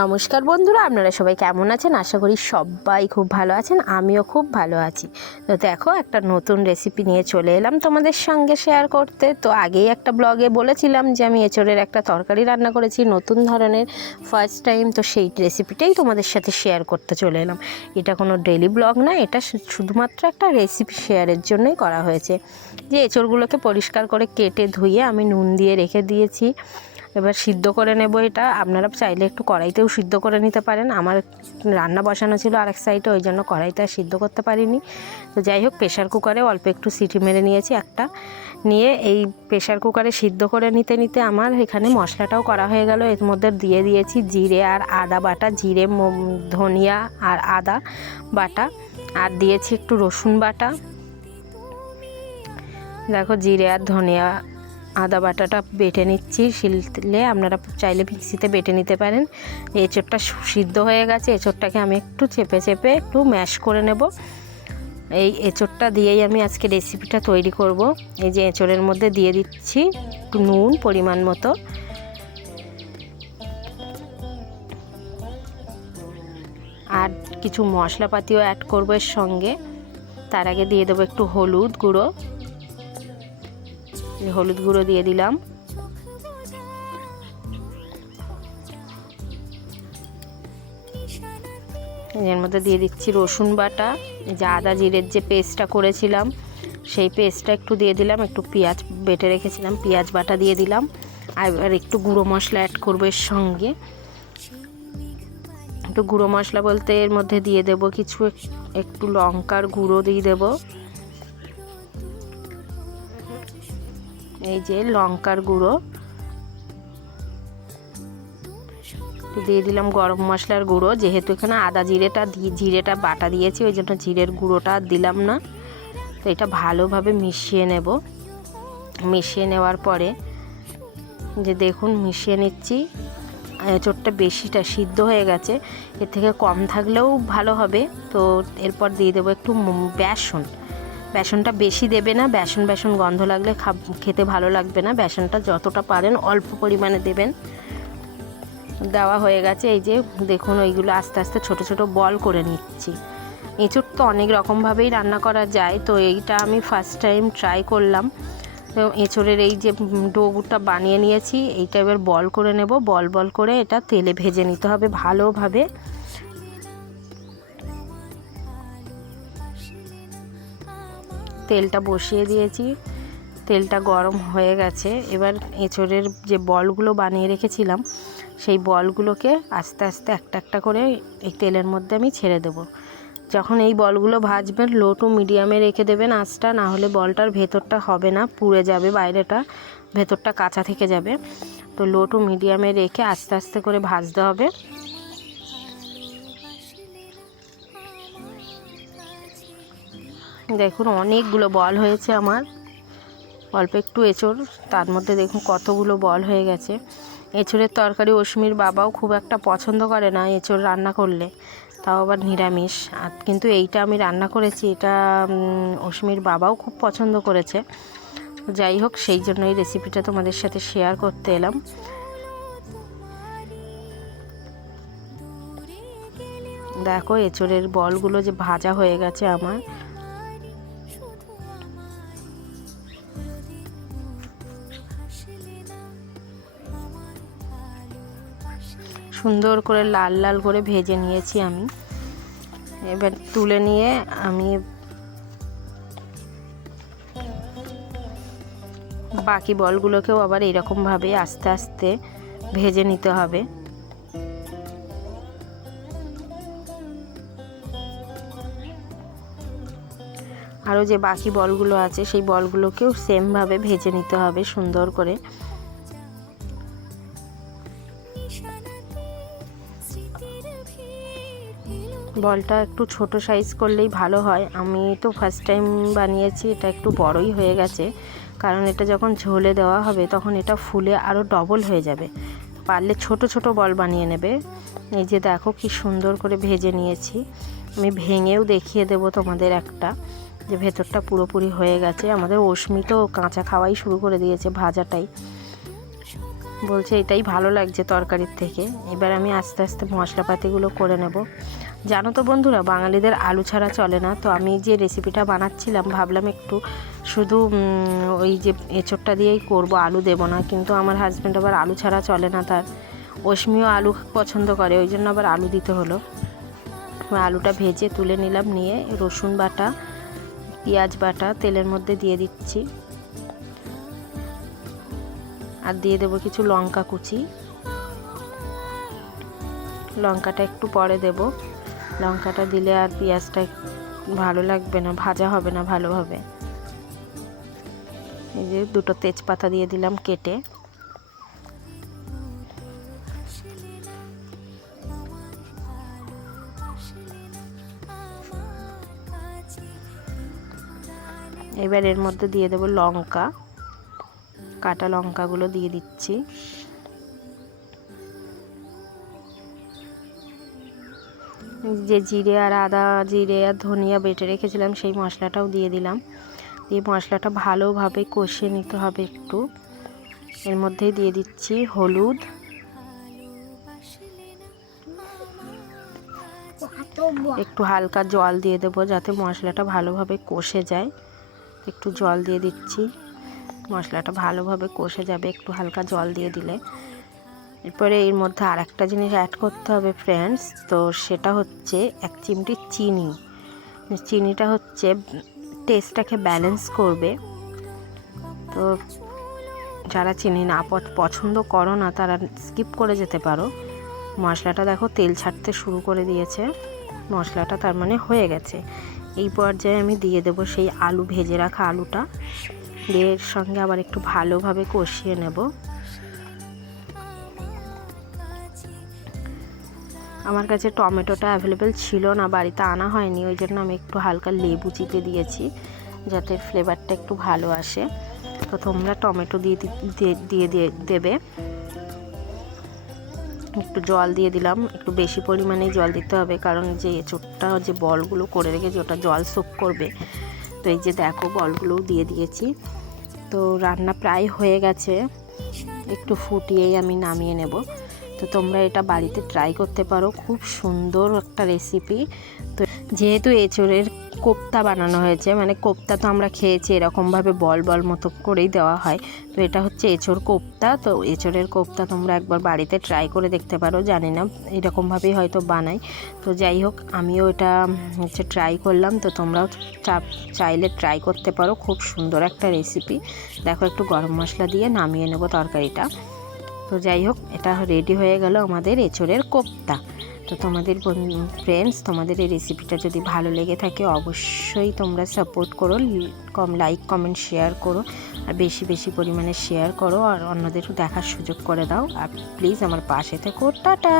নমস্কার বন্ধুরা, আপনারা সবাই কেমন আছেন? আশা করি সবাই খুব ভালো আছেন, আমিও খুব ভালো আছি। তো দেখো, একটা নতুন রেসিপি নিয়ে চলে এলাম তোমাদের সঙ্গে শেয়ার করতে। তো আগেই একটা ব্লগে বলেছিলাম যে আমি এঁচড়ের একটা তরকারি রান্না করেছি, নতুন ধরনের ফার্স্ট টাইম তো সেই রেসিপিটাই তোমাদের সাথে শেয়ার করতে চলে এলাম। এটা কোনো ডেলি ব্লগ না, এটা শুধুমাত্র একটা রেসিপি শেয়ারের জন্যই করা হয়েছে। যে এঁচড়গুলোকে পরিষ্কার করে কেটে ধুয়ে আমি নুন দিয়ে রেখে দিয়েছি। এবার সিদ্ধ করে নেব এটা। আপনারা চাইলে একটু কড়াইতেও সিদ্ধ করে নিতে পারেন। আমার রান্না বসানো ছিল আরেক সাইডে ওই জন্য কড়াইতে আর সিদ্ধ করতে পারিনি। তো যাই হোক প্রেশার কুকারে অল্প একটু সিটি মেরে নিয়েছি একটা। নিয়ে এই প্রেশার কুকারে সিদ্ধ করে নিতে নিতে আমার এখানে মশলাটাও করা হয়ে গেল। এর মধ্যে দিয়ে দিয়েছি জিরে আর আদা বাটা, জিরে ধনিয়া আর আদা বাটা। আর দিয়েছি একটু রসুন বাটা। দেখো জিরে আর ধনিয়া আদা বাটাটা বেটে নিচ্ছি, শিললে আপনারা চাইলে মিক্সিতে বেটে নিতে পারেন। এঁচোড়টা সিদ্ধ হয়ে গেছে, এঁচোড়টাকে আমি একটু চেপে চেপে একটু ম্যাশ করে নেব। এই এঁচোড়টা দিয়েই আমি আজকে রেসিপিটা তৈরি করব। এই যে এঁচোড়ের মধ্যে দিয়ে দিচ্ছি একটু নুন পরিমাণ মতো। আর কিছু মশলাপাতিও অ্যাড করব এর সঙ্গে। তার আগে দিয়ে দেবো একটু হলুদ গুঁড়ো। হলুদ গুঁড়ো দিয়ে দিলাম। এর মধ্যে দিয়ে দিচ্ছি রসুন বাটা। যে আদা জিরের যে পেস্টটা করেছিলাম, সেই পেস্টটা একটু দিয়ে দিলাম, একটু পেঁয়াজ বেটে রেখেছিলাম, পেঁয়াজ বাটা দিয়ে দিলাম। আর একটু গুঁড়ো মশলা অ্যাড করব এর সঙ্গে। একটু গুঁড়ো মশলা বলতে এর মধ্যে দিয়ে দেব কিছু এক- একটু লঙ্কার গুঁড়ো দিয়ে দেবো। এই যে লঙ্কার গুঁড়ো। দিয়ে দিলাম গরম মশলার গুঁড়ো, যেহেতু এখানে আদা জিরেটা দিয়ে জিরেটা বাটা দিয়েছি, ওই জন্য জিরের গুঁড়োটা দিলাম না। তো এটা ভালোভাবে মিশিয়ে নেব। মিশিয়ে নেওয়ার পরে যে দেখুন, মিশিয়ে নিচ্ছি। এঁচোড়টা বেশিটা সিদ্ধ হয়ে গেছে। এর থেকে কম থাকলেও ভালো হবে। তো এরপর দিয়ে দেবো একটু বেসন। বেসনটা বেশি দেবে না, বেসন বেসন গন্ধ লাগলে খেতে ভালো লাগবে না। বেসনটা যতটা পারেন অল্প পরিমাণে দেবেন। দেওয়া হয়ে গেছে, এই যে দেখুন ওইগুলো আস্তে আস্তে ছোট ছোট বল করে নিচ্ছি। এঁচোড় তো অনেক রকমভাবেই রান্না করা যায়, তো এইটা আমি ফার্স্ট টাইম ট্রাই করলাম। তো এঁচোড়ের এই যে ডোগুটা বানিয়ে নিয়েছি, এইটা এবার বল করে নেব। বল বল করে এটা তেলে ভেজে নিতে হবে ভালোভাবে। তেলটা বসিয়ে দিয়েছি। তেলটা গরম হয়ে গেছে। এবার এঁচড়ের যে বলগুলো বানিয়ে রেখেছিলাম, সেই বলগুলোকে আস্তে আস্তে একটা একটা করে এই তেলের মধ্যে আমি ছেড়ে দেব। যখন এই বলগুলো ভাজবেন লো টু মিডিয়ামে রেখে দেবেন আঁচটা, না হলে বলটার ভেতরটা হবে না, পুড়ে যাবে বাইরেটা, ভেতরটা কাঁচা থেকে যাবে। তো লো টু মিডিয়ামে রেখে আস্তে আস্তে করে ভাজতে হবে। দেখুন, অনেকগুলো বল হয়েছে আমার। অল্প একটু এঁচড়, তার মধ্যে দেখুন কতগুলো বল হয়ে গেছে। এঁচড়ের তরকারি অশ্মির বাবাও খুব একটা পছন্দ করে না এঁচড় রান্না করলে। তাও আবার নিরামিষ। আর কিন্তু এইটা আমি রান্না করেছি, এটা অশ্মির বাবাও খুব পছন্দ করেছে। যাই হোক, সেই জন্য এই রেসিপিটা তোমাদের সাথে শেয়ার করতে এলাম। দেখো, এঁচড়ের বলগুলো যে ভাজা হয়ে গেছে আমার। সুন্দর করে লাল লাল করে ভেজে নিয়েছি আমি। এবার তুলে নিয়ে আমি বাকি বলগুলোকেও আবার এরকমভাবে আস্তে আস্তে ভেজে নিতে হবে। আরও যে বাকি বলগুলো আছে, সেই বলগুলোকেও সেমভাবে ভেজে নিতে হবে সুন্দর করে। বলটা একটু ছোট সাইজ করলেই ভালো হয়। আমি তো ফার্স্ট টাইম বানিয়েছি, এটা একটু বড়ই হয়ে গেছে। কারণ এটা যখন ঝোলে দেওয়া হবে, তখন এটা ফুলে আরও ডবল হয়ে যাবে। পারলে ছোট ছোট বল বানিয়ে নেবে। এই যে দেখো কি সুন্দর করে ভেজে নিয়েছি। আমি ভেঙেও দেখিয়ে দেবো তোমাদের একটা। যে ভেতরটা পুরোপুরি হয়ে গেছে। আমাদের অস্মি তো কাঁচা খাওয়াই শুরু করে দিয়েছে ভাজাটাই। বলছে এটাই ভালো লাগছে তরকারির থেকে। এবার আমি আস্তে আস্তে মশলাপাতিগুলো করে নেব। জানো তো বন্ধুরা, বাঙালিদের আলু ছাড়া চলে না। তো আমি যে রেসিপিটা বানাচ্ছিলাম, ভাবলাম একটু শুধু ওই যে এঁচোড়টা দিয়েই করব, আলু দেব না। কিন্তু আমার হাজব্যান্ড আবার আলু ছাড়া চলে না তার। অশ্মিও আলু পছন্দ করে, ওই জন্য আবার আলু দিতে হলো। আলুটা ভেজে তুলে নিলাম, নিয়ে রসুন বাটা, পেঁয়াজ বাটা, তেলের মধ্যে দিয়ে দিচ্ছি। আর দিয়ে দেবো কিছু লঙ্কা কুচি। লঙ্কাটা একটু পরে দেব। লঙ্কাটা দিলে আর পেঁয়াজটা ভালো লাগবে না, ভাজা হবে না ভালোভাবে। এই যে দুটো তেজপাতা দিয়ে দিলাম কেটে। এবার এর মধ্যে দিয়ে দেবো লঙ্কা, কাটা লঙ্কাগুলো দিয়ে দিচ্ছি। যে জিরে আর আদা জিরে আর ধনিয়া বেটে রেখেছিলাম, সেই মশলাটাও দিয়ে দিলাম। দিয়ে মশলাটা ভালোভাবে কষিয়ে নিতে হবে একটু। এর মধ্যেই দিয়ে দিচ্ছি হলুদ। একটু হালকা জল দিয়ে দেবো যাতে মশলাটা ভালোভাবে কষে যায়। একটু জল দিয়ে দিচ্ছি। মশলাটা ভালোভাবে কষে যাবে, একটু হালকা জল দিয়ে দিলে। এরপরে এর মধ্যে আর একটা জিনিস অ্যাড করতে হবে ফ্রেন্ডস তো সেটা হচ্ছে এক চিমটি চিনি। চিনিটা হচ্ছে টেস্টটাকে ব্যালেন্স করবে। তো যারা চিনি না পছন্দ করো না, তারা স্কিপ করে যেতে পারো। মশলাটা দেখো তেল ছাড়তে শুরু করে দিয়েছে। মশলাটা তার মানে হয়ে গেছে। এই পর্যায়ে আমি দিয়ে দেবো সেই আলু, ভেজে রাখা আলুটা। দিয়ে সঙ্গে আবার একটু ভালোভাবে কষিয়ে নেব। আমার কাছে টমেটোটা অ্যাভেলেবেল ছিল না, বাড়িতে আনা হয়নি, ওই জন্য আমি একটু হালকা লেবু চিপে দিয়েছি, যাতে ফ্লেভারটা একটু ভালো আসে। তো তোমরা টমেটো দিয়ে দিয়ে দিয়ে দেবে। একটু জল দিয়ে দিলাম, একটু বেশি পরিমাণে জল দিতে হবে, কারণ যে এঁচোড়টা, যে বলগুলো করে রেখেছি, ওটা জল সোপ করবে। তো এই যে দেখো, বলগুলোও দিয়ে দিয়েছি। তো রান্না প্রায় হয়ে গেছে, একটু ফুটিয়েই আমি নামিয়ে নেব। তো তোমরা এটা বাড়িতে ট্রাই করতে পারো। খুব সুন্দর একটা রেসিপি তো যেহেতু এঁচোড়ের কোপ্তা বানানো হয়েছে মানে কোপ্তা তো আমরা খেয়েছি, এরকমভাবে বল বল মতো করেই দেওয়া হয়। তো এটা হচ্ছে এঁচোড় কোপ্তা। তো এঁচোড়ের কোপ্তা তোমরা একবার বাড়িতে ট্রাই করে দেখতে পারো, জানি না এরকমভাবেই হয়তো বানাই। তো যাই হোক, আমিও এটা হচ্ছে ট্রাই করলাম। তো তোমরাও চাইলে ট্রাই করতে পারো। খুব সুন্দর একটা রেসিপি দেখো একটু গরম মশলা দিয়ে নামিয়ে নেব তরকারিটা। তো যাই হোক, এটা রেডি হয়ে গেল আমাদের এঁচড়ের কোপ্তা। তো তোমাদের ফ্রেন্ডস তোমাদের এই রেসিপিটা যদি ভালো লেগে থাকে, অবশ্যই তোমরা সাপোর্ট করো কম লাইক কমেন্ট শেয়ার করো, আর বেশি বেশি পরিমাণে শেয়ার করো, আর অন্যদেরও দেখার সুযোগ করে দাও। আর প্লিজ আমার পাশে থেকো, টাটা!